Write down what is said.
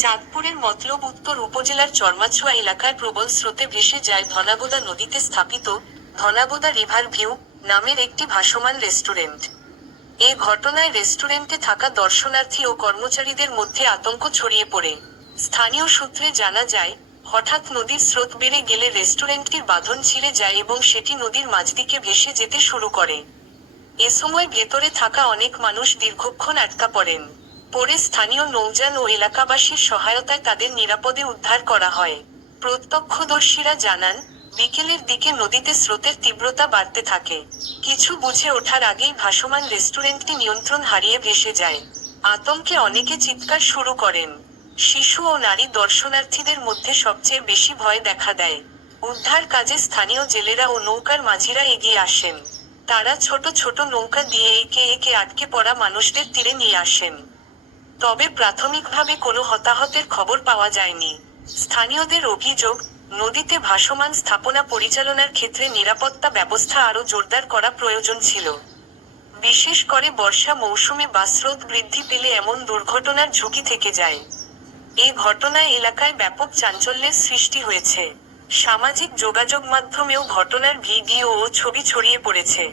চাঁদপুরের মতলব উত্তর উপজেলার চরমাছুয়া এলাকায় প্রবল স্রোতে ভেসে যায় ধনাগোদা নদীতে স্থাপিত ধনাগোদা রিভার ভিউ নামের একটি ভাসমান রেস্টুরেন্ট। এ ঘটনায় রেস্টুরেন্টে থাকা দর্শনার্থী ও কর্মচারীদের মধ্যে আতঙ্ক ছড়িয়ে পড়ে। স্থানীয় সূত্রে জানা যায়, হঠাৎ নদীর স্রোত বেড়ে গেলে রেস্টুরেন্টটির বাঁধন ছিঁড়ে যায় এবং সেটি নদীর মাঝদিকে ভেসে যেতে শুরু করে। এ সময় ভেতরে থাকা অনেক মানুষ দীর্ঘক্ষণ আটকা পড়েন। পরে স্থানীয় নৌযান ও এলাকাবাসীর সহায়তায় তাদের নিরাপদে উদ্ধার করা হয়। প্রত্যক্ষদর্শীরা জানান, বিকেলের দিকে নদীতে স্রোতের তীব্রতা বাড়তে থাকে। কিছু বুঝে ওঠার আগেই ভাসমান রেস্টুরেন্টটি নিয়ন্ত্রণ হারিয়ে ভেসে যায়। আতঙ্কে অনেকে চিৎকার শুরু করেন। শিশু ও নারী দর্শনার্থীদের মধ্যে সবচেয়ে বেশি ভয় দেখা দেয়। উদ্ধার কাজে স্থানীয় জেলেরা ও নৌকার মাঝিরা এগিয়ে আসেন। তারা ছোট ছোট নৌকা দিয়ে একে একে আটকে পড়া মানুষদের তীরে নিয়ে আসেন। তবে প্রাথমিকভাবে কোনো হতাহতের খবর পাওয়া যায়নি। স্থানীয়দের অভিযোগ, নদীতে ভাসমান স্থাপনা পরিচালনার ক্ষেত্রে নিরাপত্তা ব্যবস্থা আরও জোরদার করা প্রয়োজন ছিল। বিশেষ করে বর্ষা মৌসুমে বা স্রোত বৃদ্ধি পেলে এমন দুর্ঘটনার ঝুঁকি থেকে যায়। এ ঘটনায় এলাকায় ব্যাপক চাঞ্চল্যের সৃষ্টি হয়েছে। সামাজিক যোগাযোগ মাধ্যমেও ঘটনার ভিডিও ও ছবি ছড়িয়ে পড়েছে।